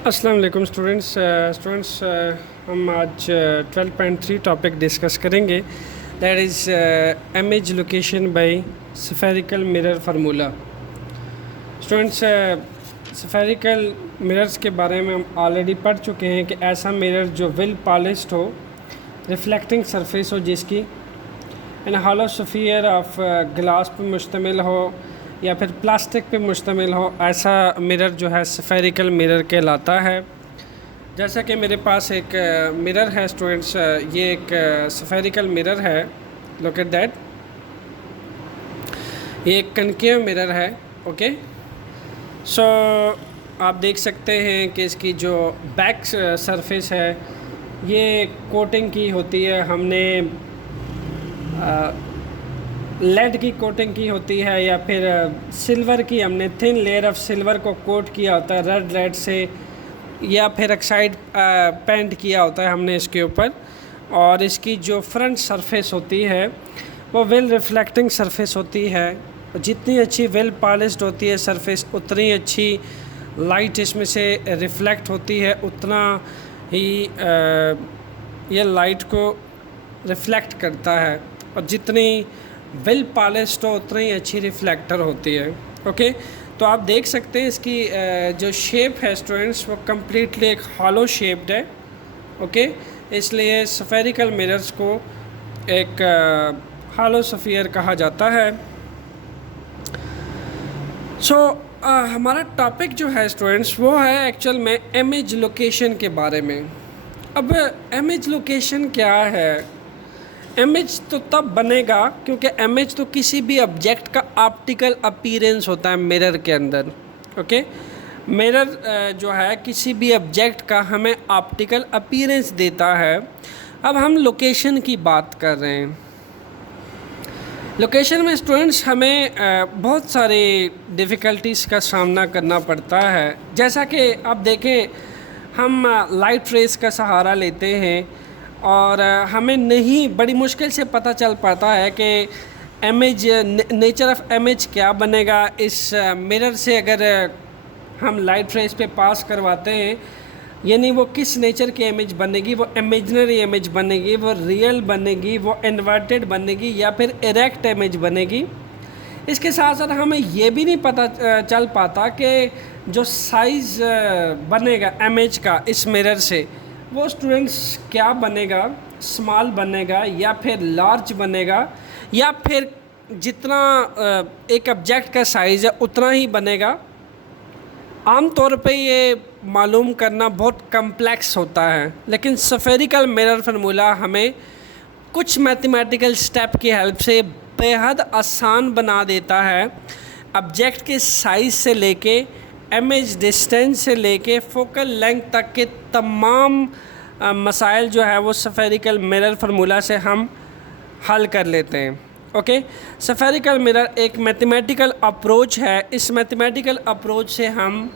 अस्सलाम वालेकुम स्टूडेंट्स। हम आज 12.3 टॉपिक डिस्कस करेंगे, that is image location bye spherical mirror formula. Students, spherical mirrors के बारे में हम ऑलरेडी पढ़ चुके हैं कि ऐसा मिरर जो वेल पॉलिश्ड हो, रिफ्लेक्टिंग सरफेस हो जिसकी, and hollow sphere of glass पर मुश्तमिल हो या फिर प्लास्टिक पे मुश्तमिल हो, ऐसा मिरर जो है स्फेरिकल मिरर कहलाता है। जैसा कि मेरे पास एक मिरर है स्टूडेंट्स, ये एक स्फेरिकल मिरर है। लुक एट दैट, ये एक कनकेव मिरर है। ओके, सो आप देख सकते हैं कि इसकी जो बैक सरफेस है ये कोटिंग की होती है। हमने लेड की कोटिंग की होती है या फिर सिल्वर की, हमने थिन लेयर ऑफ सिल्वर को कोट किया होता है रेड लेड से, या फिर ऑक्साइड पेंट किया होता है हमने इसके ऊपर। और इसकी जो फ्रंट सरफेस होती है वो वेल रिफ्लेक्टिंग सरफेस होती है। जितनी अच्छी वेल पॉलिश्ड होती है सरफेस, उतनी अच्छी लाइट इसमें से रिफ्लेक्ट होती है, उतना ही ये लाइट को रिफ्लेक्ट करता है। और जितनी वेल पॉलिश्ड हो उतनी ही अच्छी रिफ्लेक्टर होती है। ओके, तो आप देख सकते हैं इसकी जो शेप है स्टूडेंट्स, वो कम्प्लीटली एक हॉलो शेप्ड है। ओके, इसलिए स्फेरिकल मिरर्स को एक हॉलो स्फीयर कहा जाता है। सो हमारा टॉपिक जो है स्टूडेंट्स वो है एक्चुअल में इमेज लोकेशन के बारे में। अब इमेज लोकेशन क्या है? इमेज तो तब बनेगा क्योंकि इमेज तो किसी भी ऑब्जेक्ट का ऑप्टिकल अपीयरेंस होता है मिरर के अंदर। ओके, मिरर जो है किसी भी ऑब्जेक्ट का हमें ऑप्टिकल अपीयरेंस देता है। अब हम लोकेशन की बात कर रहे हैं। लोकेशन में स्टूडेंट्स हमें बहुत सारी डिफ़िकल्टीज़ का सामना करना पड़ता है। जैसा कि आप देखें, हम लाइट रेस का सहारा लेते हैं और हमें नहीं, बड़ी मुश्किल से पता चल पाता है कि इमेज, नेचर ऑफ इमेज क्या बनेगा इस मिरर से अगर हम लाइट रेस पे पास करवाते हैं। यानी वो किस नेचर की इमेज बनेगी, वो इमेजिनरी इमेज बनेगी, वो रियल बनेगी, वो इन्वर्टेड बनेगी या फिर इरेक्ट इमेज बनेगी। इसके साथ साथ हमें ये भी नहीं पता चल पाता कि जो साइज़ बनेगा इमेज का इस मिरर से, वो स्टूडेंट्स क्या बनेगा, स्मॉल बनेगा या फिर लार्ज बनेगा, या फिर जितना एक ऑब्जेक्ट का साइज़ है उतना ही बनेगा। आम तौर पे ये मालूम करना बहुत कम्प्लेक्स होता है, लेकिन स्फेरिकल मिरर फार्मूला हमें कुछ मैथमेटिकल स्टेप की हेल्प से बेहद आसान बना देता है। ऑब्जेक्ट के साइज़ से लेके, इमेज डिस्टेंस से लेके, फोकल लेंथ तक के तमाम मसाइल जो है वो स्फेरिकल मिरर फार्मूला से हम हल कर लेते हैं। ओके, स्फेरिकल मिरर एक मैथमेटिकल अप्रोच है। इस मैथमेटिकल अप्रोच से हम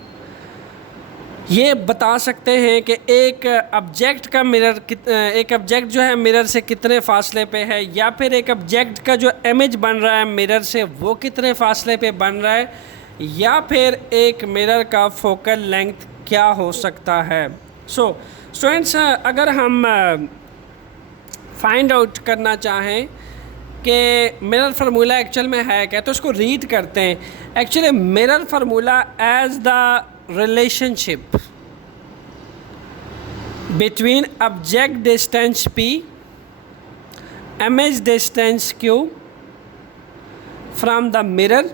ये बता सकते हैं कि एक ऑब्जेक्ट का मिरर एक ऑब्जेक्ट जो है मिरर से कितने फासले पे है, या फिर एक ऑब्जेक्ट का जो इमेज बन रहा है मिरर से वो कितने फासले पे बन रहा है, या फिर एक मिरर का फोकल लेंथ क्या हो सकता है। सो स्टूडेंट्स, अगर हम फाइंड आउट करना चाहें कि मिरर फार्मूला एक्चुअल में है क्या, तो उसको रीड करते हैं। Actually mirror formula as the relationship between object distance p, image distance q from the mirror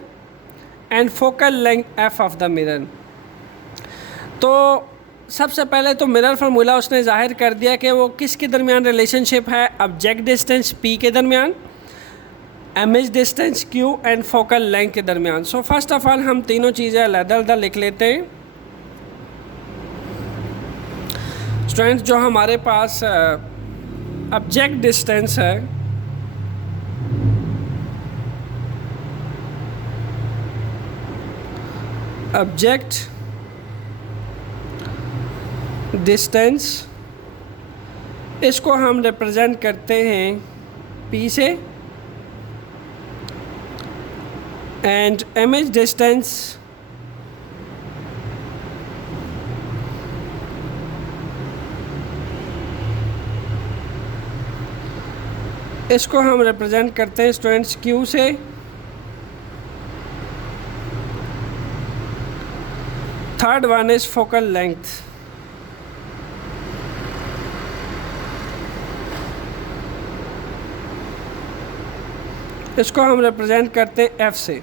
and focal length f of the mirror. तो सबसे पहले तो मिरर फार्मूला उसने जाहिर कर दिया कि वो किसके दरमियान रिलेशनशिप है, ऑब्जेक्ट डिस्टेंस p के दरमियान, image distance q and focal length के दरमियान। सो फर्स्ट ऑफ ऑल हम तीनों चीज़ें अलग-अलग लिख लेते हैं। स्टूडेंट्स, जो हमारे पास ऑब्जेक्ट डिस्टेंस है, ऑब्जेक्ट डिस्टेंस, इसको हम रिप्रेजेंट करते हैं p से, एंड इमेज डिस्टेंस इसको हम रिप्रेजेंट करते हैं स्टूडेंट्स क्यू से। Third one is focal length. इसको हम रिप्रेजेंट करते हैं एफ से।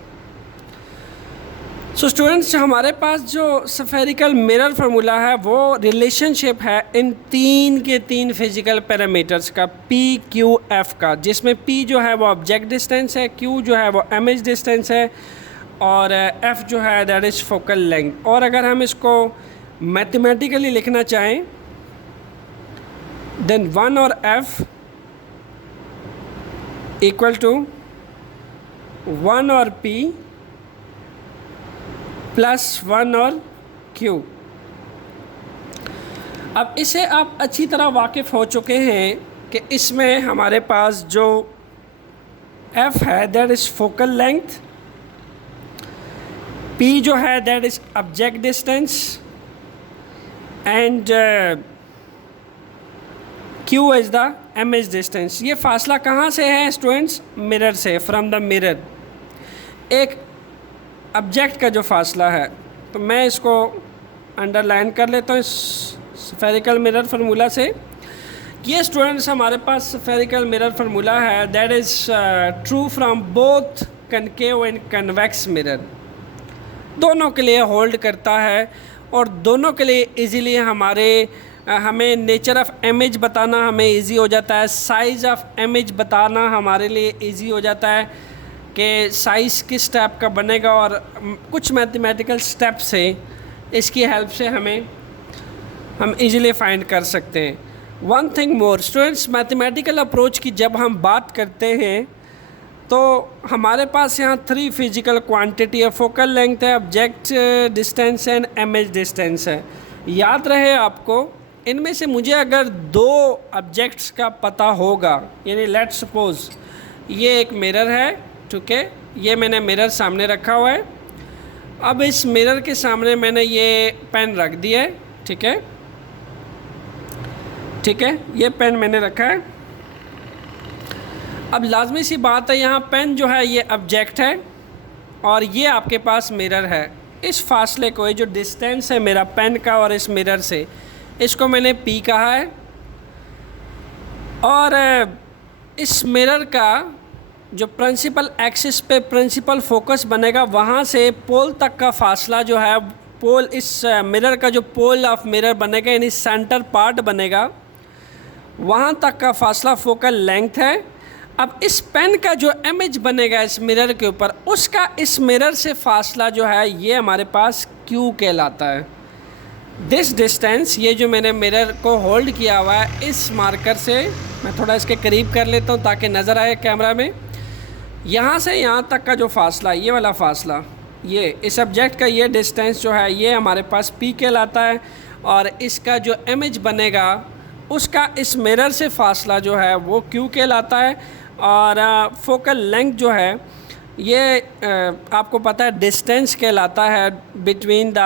सो स्टूडेंट्स, हमारे पास जो स्फेरिकल मिरर फार्मूला है वो रिलेशनशिप है इन तीन के तीन फिजिकल पैरामीटर्स का, पी क्यू एफ का, जिसमें पी जो है वो ऑब्जेक्ट डिस्टेंस है, क्यू जो है वो इमेज डिस्टेंस है, और एफ जो है दैट इज़ फोकल लेंथ। और अगर हम इसको मैथमेटिकली लिखना चाहें देन 1 और एफ इक्वल टू 1 और पी प्लस 1 और Q। अब इसे आप अच्छी तरह वाकिफ़ हो चुके हैं कि इसमें हमारे पास जो F है that is focal length, P जो है that is object distance, and Q is the image distance. ये फासला कहाँ से है स्टूडेंट्स? मिरर से, फ्रॉम द मिरर। एक ऑब्जेक्ट का जो फासला है, तो मैं इसको अंडरलाइन कर लेता हूँ इस स्फेरिकल मिरर फार्मूला से। ये स्टूडेंट्स हमारे पास स्फेरिकल मिरर फार्मूला है that is true from both concave and convex mirror. दोनों के लिए होल्ड करता है और दोनों के लिए इजीली हमें नेचर ऑफ इमेज बताना हमें इजी हो जाता है, साइज़ ऑफ इमेज बताना हमारे लिए इजी हो जाता है कि साइज़ किस टाइप का बनेगा, और कुछ मैथमेटिकल स्टेप से इसकी हेल्प से हम इजीली फाइंड कर सकते हैं। One thing more students, mathematical approach की जब हम बात करते हैं तो हमारे पास यहाँ 3 फिजिकल क्वांटिटी है, फोकल लेंथ है, object distance and image distance है। याद रहे आपको, इनमें से मुझे अगर 2 ऑब्जेक्ट्स का पता होगा, यानी लेट्स सपोज ये एक मिरर है, ठीक है, ये मैंने मिरर सामने रखा हुआ है। अब इस मिरर के सामने मैंने ये पेन रख दिया है, ठीक है, ये पेन मैंने रखा है। अब लाजमी सी बात है, यहाँ पेन जो है ये ऑब्जेक्ट है और ये आपके पास मिरर है। इस फासले को, ये जो डिस्टेंस है मेरा पेन का और इस मिरर से, इसको मैंने पी कहा है। और इस मिरर का जो प्रिंसिपल एक्सिस पे प्रिंसिपल फोकस बनेगा, वहाँ से पोल तक का फासला जो है, पोल, इस मिरर का जो पोल ऑफ मिरर बनेगा यानी सेंटर पार्ट बनेगा, वहाँ तक का फासला फोकल लेंथ है। अब इस पेन का जो इमेज बनेगा इस मिरर के ऊपर, उसका इस मिरर से फासला जो है ये हमारे पास Q कहलाता है। दिस डिस्टेंस, ये जो मैंने मिरर को होल्ड किया हुआ है इस मार्कर से, मैं थोड़ा इसके करीब कर लेता हूँ ताकि नज़र आए कैमरा में, यहाँ से यहाँ तक का जो फासला, ये वाला फासला, ये इस ऑब्जेक्ट का ये डिस्टेंस जो है ये हमारे पास P कहलाता है। और इसका जो इमेज बनेगा उसका इस मिरर से फासला जो है वो Q कहलाता है। और फोकल लेंथ जो है ये आपको पता है डिस्टेंस कहलाता है between the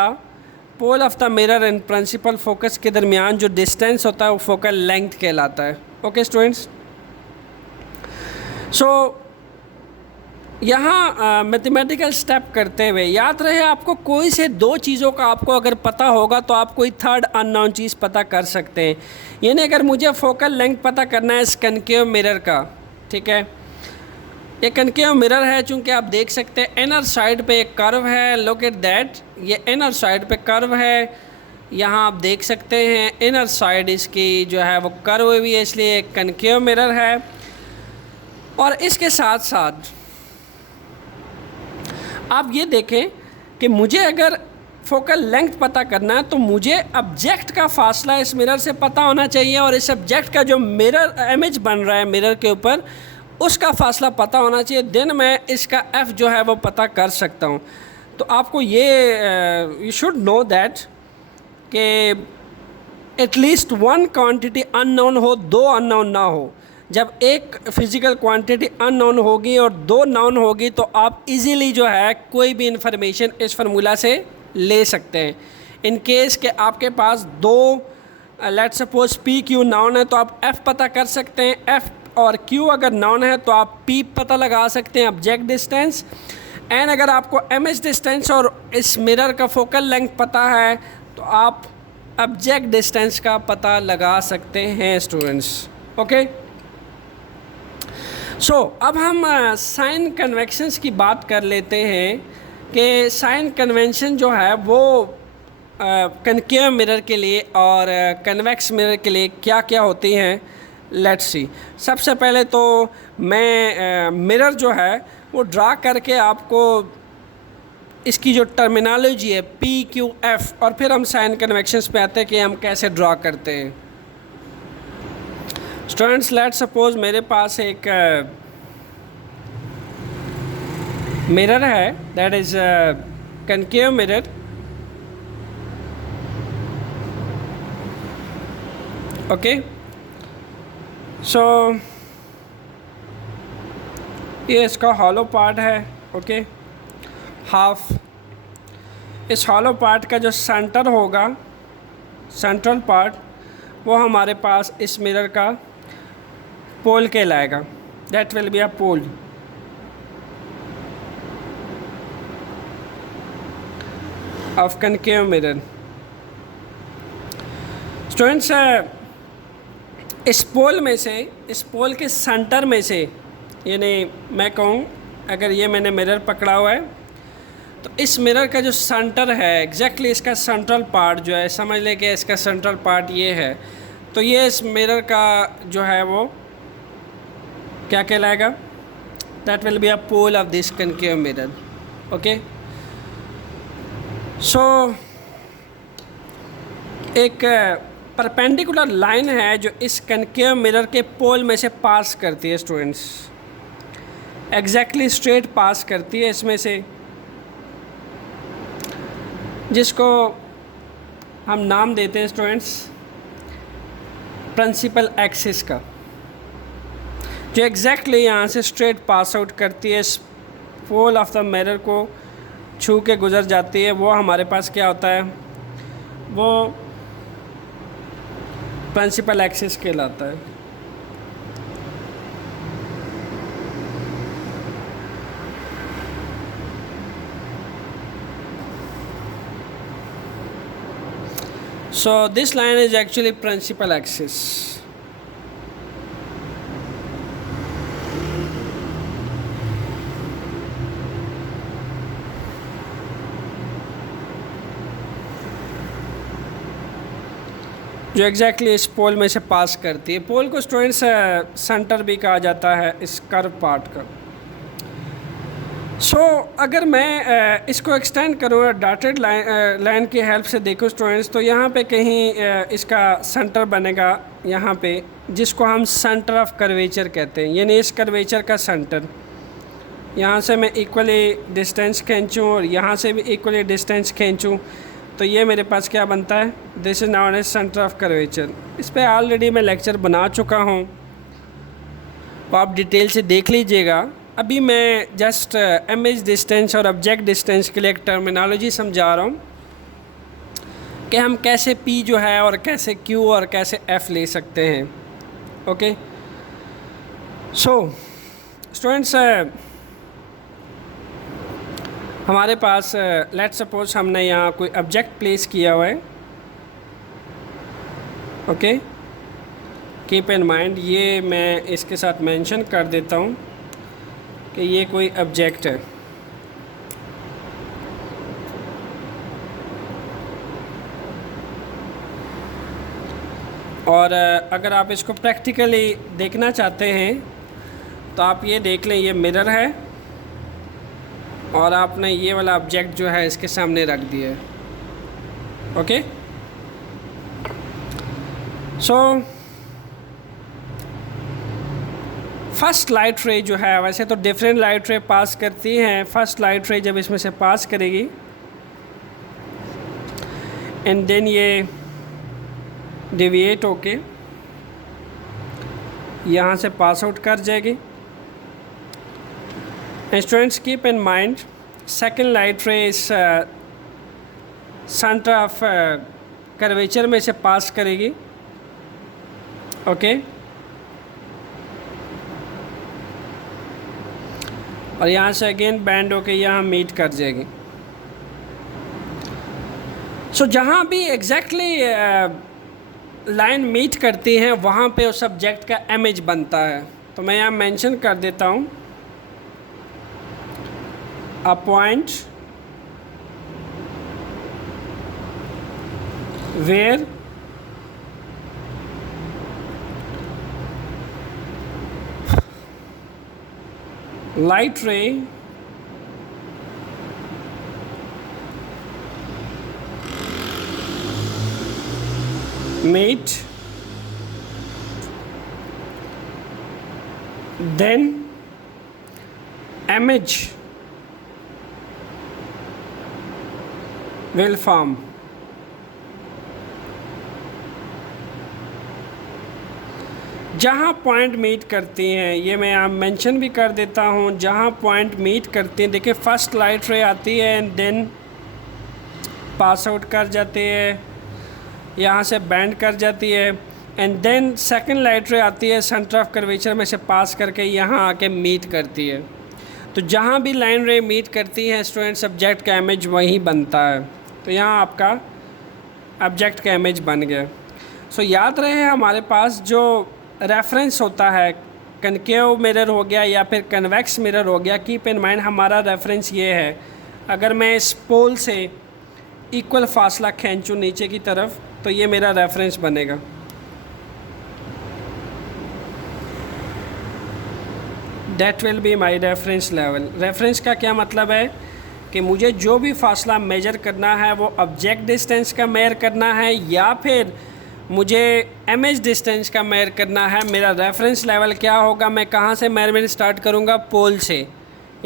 pole of the mirror and principal focus के दरमियान जो डिस्टेंस होता है वो फोकल लेंथ कहलाता है। ओके स्टूडेंट्स, सो यहाँ मैथमेटिकल स्टेप करते हुए याद रहे आपको, कोई से 2 चीज़ों का आपको अगर पता होगा तो आप कोई थर्ड अननोन चीज़ पता कर सकते हैं। यानी अगर मुझे फोकल लेंथ पता करना है इस कनकेव मिरर का, ठीक है, ये कनकेव मिरर है, चूँकि आप देख सकते हैं इनर साइड पे एक कर्व है, लुक एट दैट, ये इनर साइड पे कर्व है, यहाँ आप देख सकते हैं इनर साइड इसकी जो है वो कर्व हुई है, इसलिए एक कनकेव मिरर है। और इसके साथ साथ आप ये देखें कि मुझे अगर फोकल लेंथ पता करना है तो मुझे ऑब्जेक्ट का फासला इस मिरर से पता होना चाहिए, और इस ऑब्जेक्ट का जो मिरर इमेज बन रहा है मिरर के ऊपर उसका फासला पता होना चाहिए, देन मैं इसका F जो है वो पता कर सकता हूँ। तो आपको ये यू शुड नो दैट कि एटलीस्ट 1 क्वांटिटी अननोन हो, 2 अननोन ना हो। जब एक फिज़िकल क्वांटिटी अननोन होगी और 2 नोन होगी तो आप इजीली जो है कोई भी इंफॉर्मेशन इस फार्मूला से ले सकते हैं। इन केस के आपके पास 2 let's suppose P Q noun है तो आप F पता कर सकते हैं। F और Q अगर नॉन है तो आप P पता लगा सकते हैं, ऑब्जेक्ट डिस्टेंस। एंड अगर आपको MH डिस्टेंस और इस मिरर का फोकल लेंथ पता है तो आप ऑब्जेक्ट डिस्टेंस का पता लगा सकते हैं स्टूडेंट्स। ओके, सो अब हम साइन कन्वेक्शंस की बात कर लेते हैं कि साइन कन्वेंशन जो है वो कनकेव मिरर के लिए और कन्वेक्स मिरर के लिए क्या क्या होती हैं। Let's see. सबसे पहले तो मैं मिरर जो है वो ड्रा करके आपको इसकी जो टर्मिनोलॉजी है PQF, और फिर हम साइन कन्वेक्शंस पे आते हैं कि हम कैसे ड्रा करते हैं। स्टूडेंट्स, लेट्स सपोज मेरे पास एक मिरर है, that is concave mirror. Okay, so ये इसका हॉलो पार्ट है। Okay, half. इस हॉलो पार्ट का जो सेंटर होगा, सेंट्रल पार्ट, वो हमारे पास इस मिरर का पोल कहलाएगा। That will be a pole. Of concave mirror. Students, इस पोल में से, इस पोल के सेंटर में से, यानी मैं कहूँ अगर ये मैंने मिरर पकड़ा हुआ है तो इस मिरर का जो सेंटर है, एग्जैक्टली इसका सेंट्रल पार्ट जो है, समझ लें कि इसका सेंट्रल पार्ट ये है, तो ये इस मिरर का जो है वो क्या कहलाएगा? That will be a pole of this concave mirror. Okay, so एक परपेंडिकुलर लाइन है जो इस कनकेव मिरर के पोल में से पास करती है स्टूडेंट्स, एग्जैक्टली स्ट्रेट पास करती है इसमें से, जिसको हम नाम देते हैं स्टूडेंट्स प्रिंसिपल एक्सिस का, जो एग्जैक्टली यहाँ से स्ट्रेट पास आउट करती है, इस पोल ऑफ द मिरर को छू के गुजर जाती है। वो हमारे पास क्या होता है? वो प्रिंसिपल एक्सिस कहलाता है। So this line is actually principal axis. जो एग्जैक्टली इस पोल में से पास करती है। पोल को स्टूडेंट्स सेंटर भी कहा जाता है इस कर्व पार्ट का। सो अगर मैं इसको एक्सटेंड करूँ डॉटेड लाइन की हेल्प से देखो स्टूडेंट्स, तो यहाँ पे कहीं इसका सेंटर बनेगा यहाँ पे, जिसको हम सेंटर ऑफ कर्वेचर कहते हैं, यानी इस कर्वेचर का सेंटर। यहाँ से मैं इक्वली डिस्टेंस खींचूँ और यहाँ से भी इक्वली डिस्टेंस खींचूँ, तो ये मेरे पास क्या बनता है? This is known as centre of curvature. इस पर ऑलरेडी मैं लेक्चर बना चुका हूँ, तो आप डिटेल से देख लीजिएगा। अभी मैं जस्ट इमेज डिस्टेंस और ऑब्जेक्ट डिस्टेंस के लिए एक टर्मिनोलॉजी समझा रहा हूँ कि हम कैसे P जो है और कैसे Q और कैसे F ले सकते हैं। ओके, सो स्टूडेंट्स, हमारे पास लेट्स सपोज हमने यहाँ कोई ऑब्जेक्ट प्लेस किया हुआ है। ओके, कीप इन माइंड, ये मैं इसके साथ मेंशन कर देता हूँ कि ये कोई ऑब्जेक्ट है। और अगर आप इसको प्रैक्टिकली देखना चाहते हैं तो आप ये देख लें, ये मिरर है और आपने ये वाला ऑब्जेक्ट जो है इसके सामने रख दिया है। ओके, सो फर्स्ट लाइट रे जो है, वैसे तो डिफरेंट लाइट रे पास करती हैं। फर्स्ट लाइट रे जब इसमें से पास करेगी एंड देन ये डिविएट होके यहाँ से पास आउट कर जाएगी। Students keep in mind, second light रे इस सेंटर ऑफ कर्वेचर में से पास करेगी। ओके, और यहाँ से अगेन बैंड होके यहाँ मीट कर जाएगी। सो जहाँ भी एग्जैक्टली लाइन मीट करती है वहाँ पे उस सब्जेक्ट का इमेज बनता है। तो मैं यहाँ मेंशन कर देता हूँ, a point where light ray meet then image will form। जहाँ पॉइंट मीट करती हैं, ये मैं यहाँ मेंशन भी कर देता हूँ, जहाँ पॉइंट मीट करती हैं, देखिए फर्स्ट लाइट रे आती है एंड देन पास आउट कर जाती है, यहाँ से बैंड कर जाती है एंड देन सेकंड लाइट रे आती है, सेंटर ऑफ कर्वेचर में से पास करके यहाँ आके मीट करती है। तो जहाँ भी लाइन रे मीट करती है स्टूडेंट, सब्जेक्ट का इमेज वहीं बनता है। तो यहाँ आपका ऑब्जेक्ट का इमेज बन गया। सो याद रहे हमारे पास जो रेफरेंस होता है, कनकेव मिरर हो गया या फिर कन्वेक्स मिरर हो गया, कीप इन माइंड हमारा रेफरेंस ये है। अगर मैं इस पोल से इक्वल फासला खींचूँ नीचे की तरफ तो ये मेरा रेफरेंस बनेगा। That will be my reference level. Reference का क्या मतलब है कि मुझे जो भी फासला मेजर करना है वो ऑब्जेक्ट डिस्टेंस का मेजर करना है या फिर मुझे इमेज डिस्टेंस का मेजर करना है। मेरा रेफरेंस लेवल क्या होगा, मैं कहाँ से मेजरमेंट स्टार्ट करूँगा, पोल से,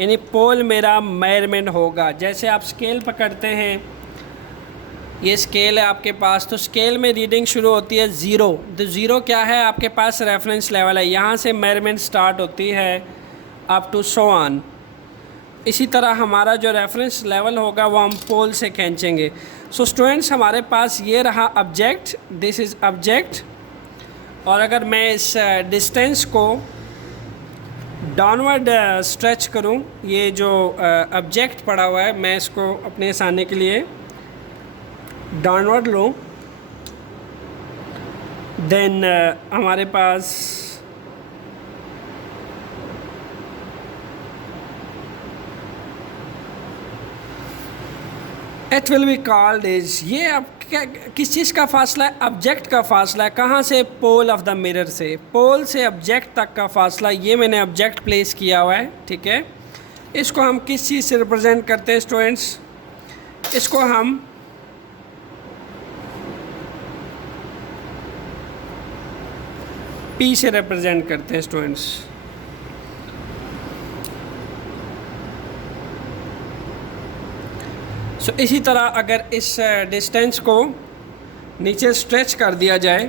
यानी पोल मेरा मेजरमेंट होगा। जैसे आप स्केल पकड़ते हैं, ये स्केल है आपके पास, तो स्केल में रीडिंग शुरू होती है ज़ीरो। तो ज़ीरो क्या है, आपके पास रेफरेंस लेवल है, यहाँ से मेजरमेंट स्टार्ट होती है अप टू सो ऑन। इसी तरह हमारा जो रेफरेंस लेवल होगा वो हम पोल से खींचेंगे। सो स्टूडेंट्स हमारे पास ये रहा ऑब्जेक्ट, दिस इज़ ऑब्जेक्ट। और अगर मैं इस डिस्टेंस को डाउनवर्ड स्ट्रेच करूं, ये जो ऑब्जेक्ट पड़ा हुआ है मैं इसको अपने आसानी के लिए डाउनवर्ड लूं, देन हमारे पास it will be called is, ये अब किस चीज़ का फासला है, ऑब्जेक्ट का फासला है। कहाँ से, पोल ऑफ द मिरर से, पोल से ऑब्जेक्ट तक का फासला। ये मैंने ऑब्जेक्ट प्लेस किया हुआ है, ठीक है। इसको हम किस चीज़ से रिप्रेजेंट करते हैं स्टूडेंट्स, इसको हम पी से रिप्रेजेंट करते हैं स्टूडेंट्स। सो इसी तरह अगर इस डिस्टेंस को नीचे स्ट्रेच कर दिया जाए,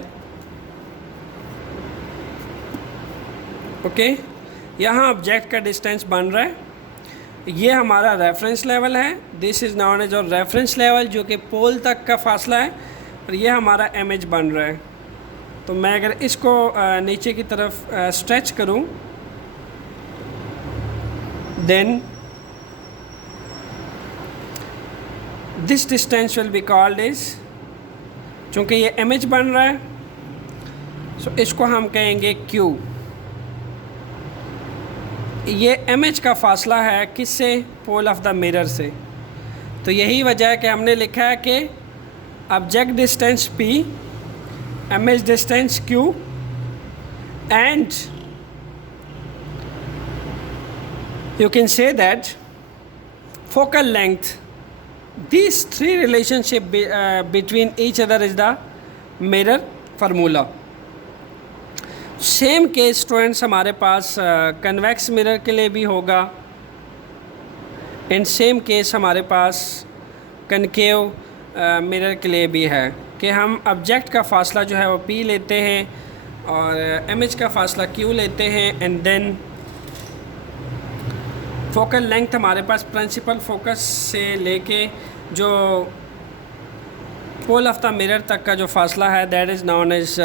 ओके, यहाँ ऑब्जेक्ट का डिस्टेंस बन रहा है, ये हमारा रेफरेंस लेवल है, दिस इज़ नॉन एज और रेफरेंस लेवल जो कि पोल तक का फासला है, और ये हमारा इमेज बन रहा है। तो मैं अगर इसको नीचे की तरफ स्ट्रेच करूँ, then this distance will be called is, चूँकि ये इमेज बन रहा है, सो इसको हम कहेंगे क्यू। ये इमेज का फासला है किससे, पोल ऑफ द मिरर से। तो यही वजह है कि हमने लिखा है कि object distance P, image distance Q and you can say that focal length, these three relationship between each other is the mirror formula। Same case students हमारे पास कन्वेक्स मिरर के लिए भी होगा एंड सेम केस हमारे पास concave mirror के लिए भी है कि हम ऑब्जेक्ट का फासला जो है वो P लेते हैं और इमेज का फासला Q लेते हैं एंड देन फोकल लेंथ हमारे पास प्रिंसिपल फोकस से लेके जो पोल ऑफ द मिरर तक का जो फासला है that is known as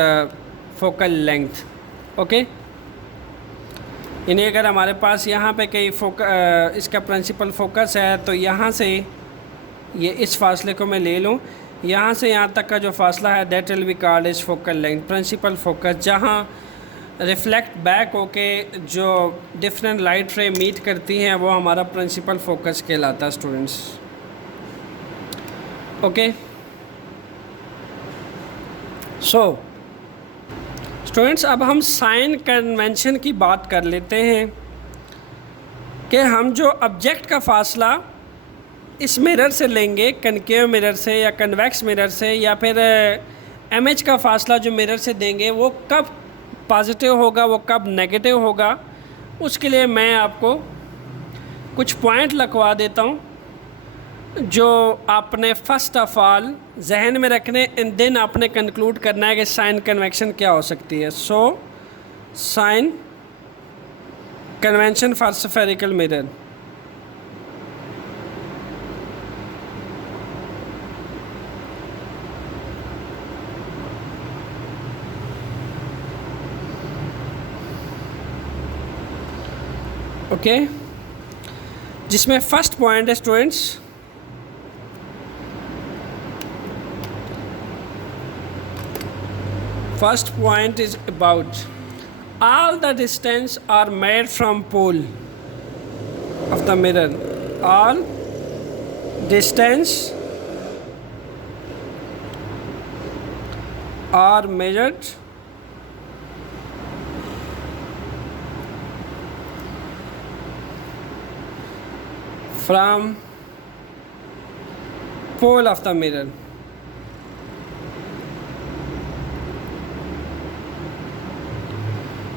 focal length. Okay, यानी अगर हमारे पास यहाँ पे कहीं इसका प्रिंसिपल फोकस है तो यहाँ से ये इस फासले को मैं ले लूँ, यहाँ से यहाँ तक का जो फासला है that will be called is focal length, principal focus, जहाँ रिफ्लेक्ट बैक होके जो डिफरेंट लाइट रे मीट करती हैं वो हमारा प्रिंसिपल फोकस कहलाता है स्टूडेंट्स। ओके, सो स्टूडेंट्स अब हम साइन कन्वेंशन की बात कर लेते हैं कि हम जो ऑब्जेक्ट का फासला इस मिरर से लेंगे, कनकेव मिरर से या कन्वेक्स मिरर से, या फिर इमेज का फासला जो मिरर से देंगे वो कब पॉजिटिव होगा, वो कब नेगेटिव होगा, उसके लिए मैं आपको कुछ पॉइंट लिखवा देता हूँ जो आपने फ़र्स्ट ऑफ ऑल जहन में रखने, एंड देन आपने कंक्लूड करना है कि साइन कन्वेक्शन क्या हो सकती है। So sine convention for spherical mirror. Okay, जिसमें फर्स्ट पॉइंट है students first point is about all the distance are made from pole of the mirror. All distance are measured from pole of the mirror.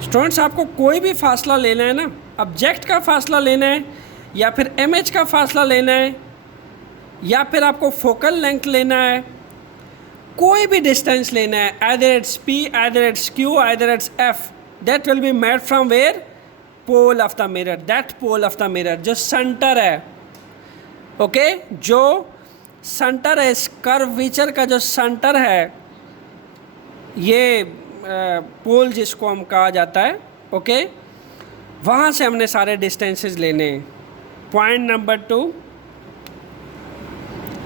Students आपको कोई भी फासला लेना है ना, object का फासला लेना है या फिर इमेज का फासला लेना है या फिर आपको फोकल लेंथ लेना है, कोई भी डिस्टेंस लेना है, either it's P, either it's Q, either it's F, that will be made from where, pole of the mirror. That pole of the mirror जो सेंटर है, ओके, जो सेंटर है, इस कर्वेचर का जो सेंटर है, ये पोल जिसको हम कहा जाता है, ओके, वहाँ से हमने सारे डिस्टेंसेस लेने हैं। पॉइंट नंबर 2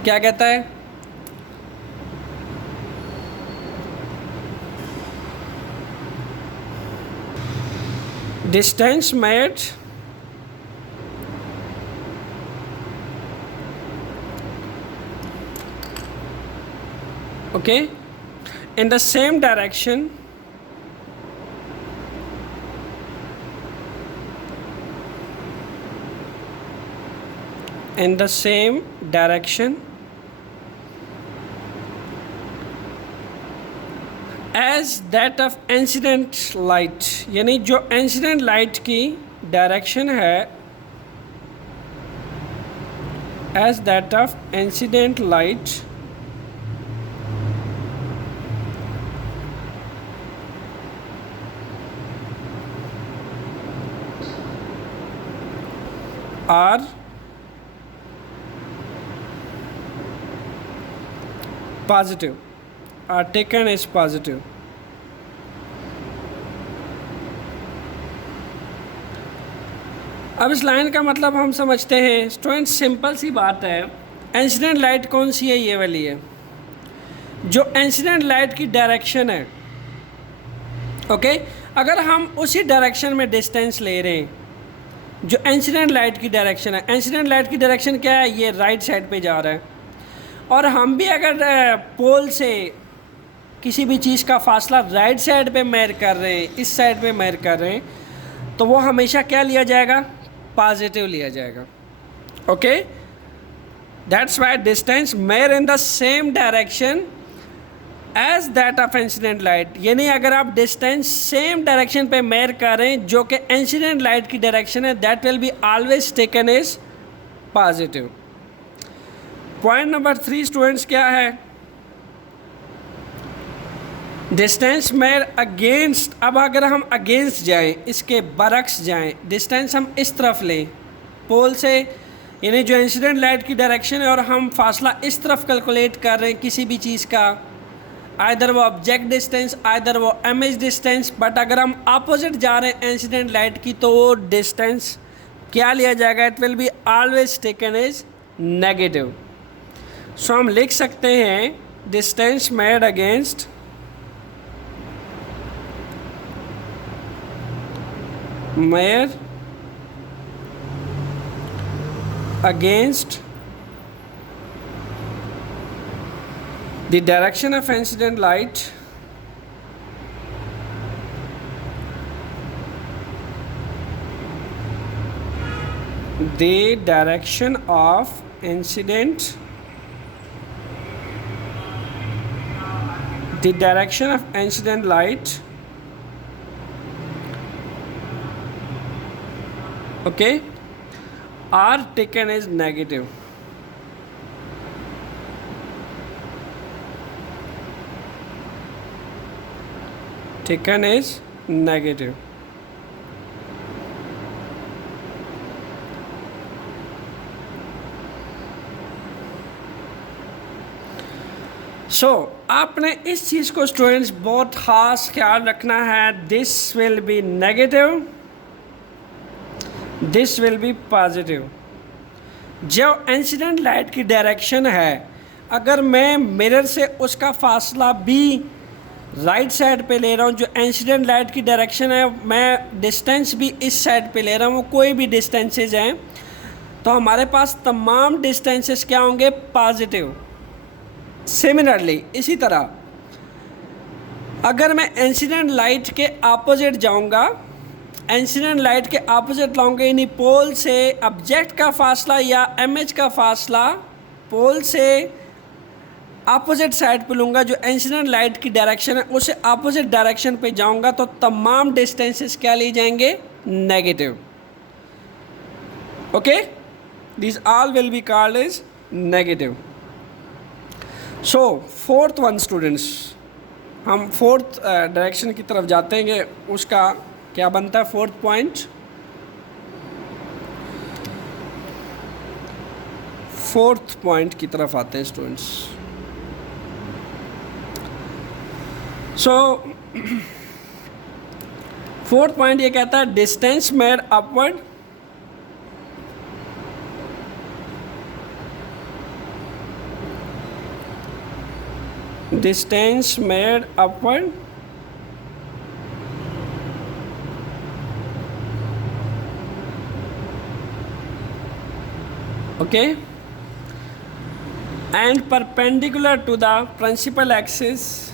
क्या कहता है? Distance made okay in the same direction as that of incident light, यानी जो इंसिडेंट लाइट की डायरेक्शन है, as that of incident light are positive, are taken as positive. अब इस लाइन का मतलब हम समझते हैं स्टूडेंट, सिंपल सी बात है। इंसिडेंट लाइट कौन सी है? ये वाली है जो इंसिडेंट लाइट की डायरेक्शन है, ओके। अगर हम उसी डायरेक्शन में डिस्टेंस ले रहे हैं जो इंसिडेंट लाइट की डायरेक्शन है, इंसिडेंट लाइट की डायरेक्शन क्या है? ये राइट साइड पे जा रहा है, और हम भी अगर पोल से किसी भी चीज़ का फासला राइट साइड पे मेजर कर रहे हैं, इस साइड पे मेजर कर रहे हैं, तो वो हमेशा क्या लिया जाएगा? पॉजिटिव लिया जाएगा, okay. That's why distance measure in the same direction as that of incident light, यानी अगर आप डिस्टेंस सेम डायरेक्शन पे मेजर कर रहे हैं जो कि इंसिडेंट लाइट की डायरेक्शन है, that will be always taken as positive. Point number 3 students क्या है? Distance measure against. अब अगर हम अगेंस्ट जाएं, इसके बरक्स जाएं, डिस्टेंस हम इस तरफ लें पोल से, यानी जो इंसिडेंट लाइट की डायरेक्शन है, और हम फासला इस तरफ कैलकुलेट कर रहे हैं किसी भी चीज़ का, आइदर वो ऑब्जेक्ट डिस्टेंस, आइदर वो इमेज डिस्टेंस, बट अगर हम अपोजिट जा रहे हैं इंसिडेंट लाइट की तो वो डिस्टेंस क्या लिया जाएगा, it will be always taken as negative. So हम लिख सकते हैं distance made against the direction of incident light the direction of incident light, okay, are taken as negative. Taken as negative. आपने इस चीज़ को स्टूडेंट्स बहुत ख़ास ख्याल रखना है। This will be negative, this will be positive. जो इंसिडेंट लाइट की डायरेक्शन है, अगर मैं मिरर से उसका फासला भी राइट साइड पे ले रहा हूँ, जो इंसिडेंट लाइट की डायरेक्शन है, मैं डिस्टेंस भी इस साइड पे ले रहा हूँ, कोई भी डिस्टेंसेज हैं, तो हमारे पास तमाम डिस्टेंसेस क्या होंगे, पॉजिटिव। सिमिलरली इसी तरह अगर मैं इंसिडेंट लाइट के अपोजिट जाऊंगा, इंसिडेंट लाइट के अपोजिट लाऊंगा, यानी पोल से ऑब्जेक्ट का फासला या इमेज का फासला पोल से अपोजिट साइड पे लूँगा, जो इंसिडेंट लाइट की डायरेक्शन है उसे अपोजिट डायरेक्शन पे जाऊंगा, तो तमाम डिस्टेंसेस क्या लिए जाएंगे, negative. Okay, this all will be called as negative. So fourth one students, हम फोर्थ डायरेक्शन की तरफ जाते हैं, उसका क्या बनता है फोर्थ पॉइंट। फोर्थ पॉइंट की तरफ आते हैं स्टूडेंट्स। सो फोर्थ पॉइंट ये कहता है distance made upward distance made upward okay and perpendicular to the principal axis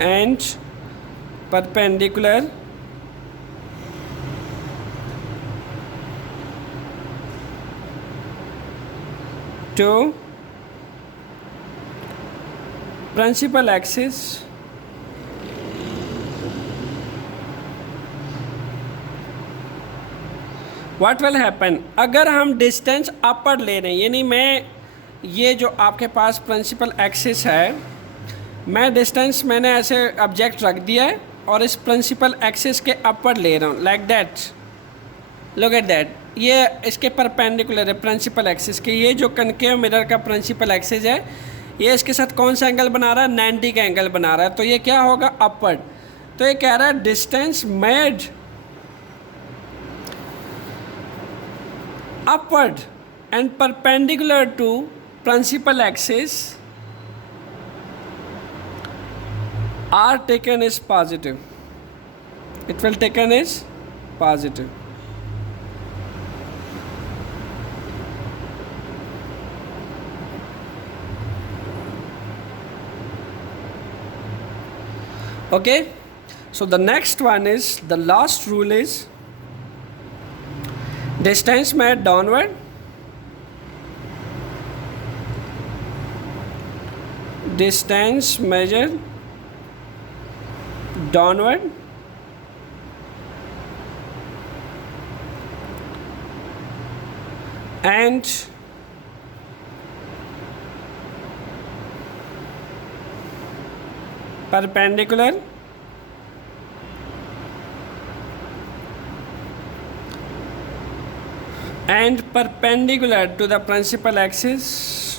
and perpendicular to principal axis what will happen, अगर हम डिस्टेंस अपर ले रहे हैं, यानी मैं ये जो आपके पास प्रिंसिपल एक्सिस है, मैं डिस्टेंस मैंने ऐसे ऑब्जेक्ट रख दिया है और इस प्रिंसिपल एक्सिस के अपर ले रहा हूँ, like that, look at that, ये इसके परपेंडिकुलर है प्रिंसिपल एक्सिस के। ये जो कनकेव मिरर का प्रिंसिपल एक्सिस है, ये इसके साथ कौन सा एंगल बना रहा है, 90 का एंगल बना रहा है, तो ये क्या होगा, अपवर्ड। तो ये कह रहा है distance made upward and perpendicular to principal axis are taken as positive, it will taken as positive. Okay, so the next one is, the last rule is distance made downward distance measured downward and perpendicular to the principal axis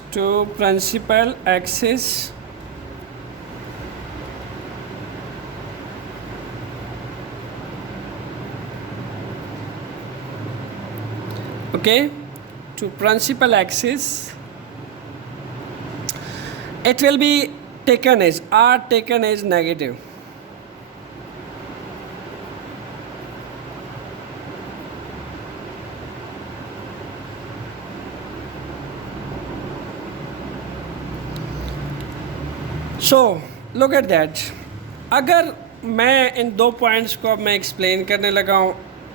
okay, to principal axis, it will be taken as r taken as negative. So look at that. अगर मैं इन दो points को अब मैं explain करने लगा हूँ,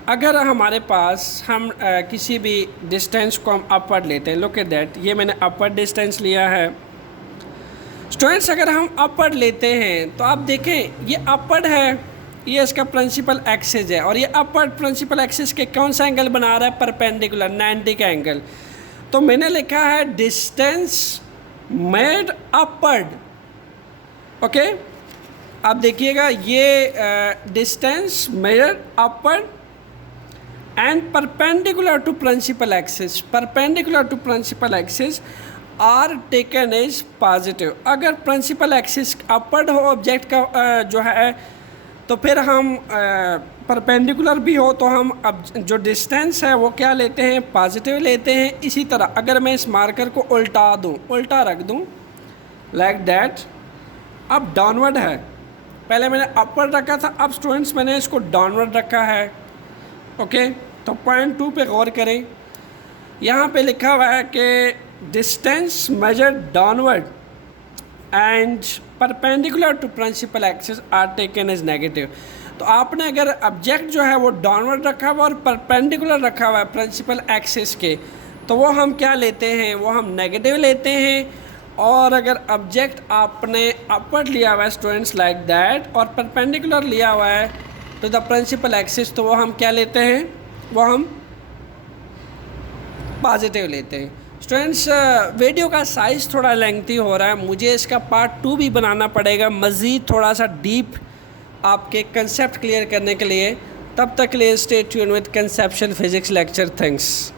अगर हमारे पास हम किसी भी डिस्टेंस को हम अपवर्ड लेते हैं, लुक एट दैट, ये मैंने अपवर्ड डिस्टेंस लिया है स्टूडेंट्स। अगर हम अपवर्ड लेते हैं तो आप देखें ये अपवर्ड है, ये इसका प्रिंसिपल एक्सिस है, और ये अपवर्ड प्रिंसिपल एक्सिस के कौन सा एंगल बना रहा है, परपेंडिकुलर 90 का एंगल। तो मैंने लिखा है डिस्टेंस मेड अपवर्ड, ओके। आप देखिएगा ये distance measured upward and perpendicular to principal axis, perpendicular to principal axis are taken as positive. अगर प्रिंसिपल एक्सिस अपवर्ड हो ऑब्जेक्ट का जो है, तो फिर हम परपेंडिकुलर भी हो तो हम अब जो डिस्टेंस है वो क्या लेते हैं, पॉजिटिव लेते हैं। इसी तरह अगर मैं इस मार्कर को उल्टा दूं, उल्टा रख दूं लाइक दैट, अब डाउनवर्ड है, पहले मैंने अपवर्ड रखा था, अब स्टूडेंट्स मैंने इसको डाउनवर्ड रखा है, ओके। तो पॉइंट 2 पे गौर करें, यहाँ पे लिखा हुआ है कि distance measured downward and perpendicular to principal axis are taken as negative. तो आपने अगर ऑब्जेक्ट जो है वो डाउनवर्ड रखा हुआ और परपेंडिकुलर रखा हुआ है प्रिंसिपल एक्सिस के, तो वो हम क्या लेते हैं, वो हम नेगेटिव लेते हैं। और अगर ऑब्जेक्ट आपने अपवर्ड लिया हुआ है स्टूडेंट्स लाइक दैट और परपेंडिकुलर लिया हुआ है टू द प्रिंसिपल एक्सिस, तो वो हम क्या लेते हैं, वो हम पॉजिटिव लेते हैं। स्टूडेंट्स वीडियो का साइज़ थोड़ा लेंथी हो रहा है, मुझे इसका पार्ट 2 भी बनाना पड़ेगा मज़ीद थोड़ा सा डीप आपके कंसेप्ट क्लियर करने के लिए। तब तक के लिए stay tune with conceptual physics lecture. Thanks.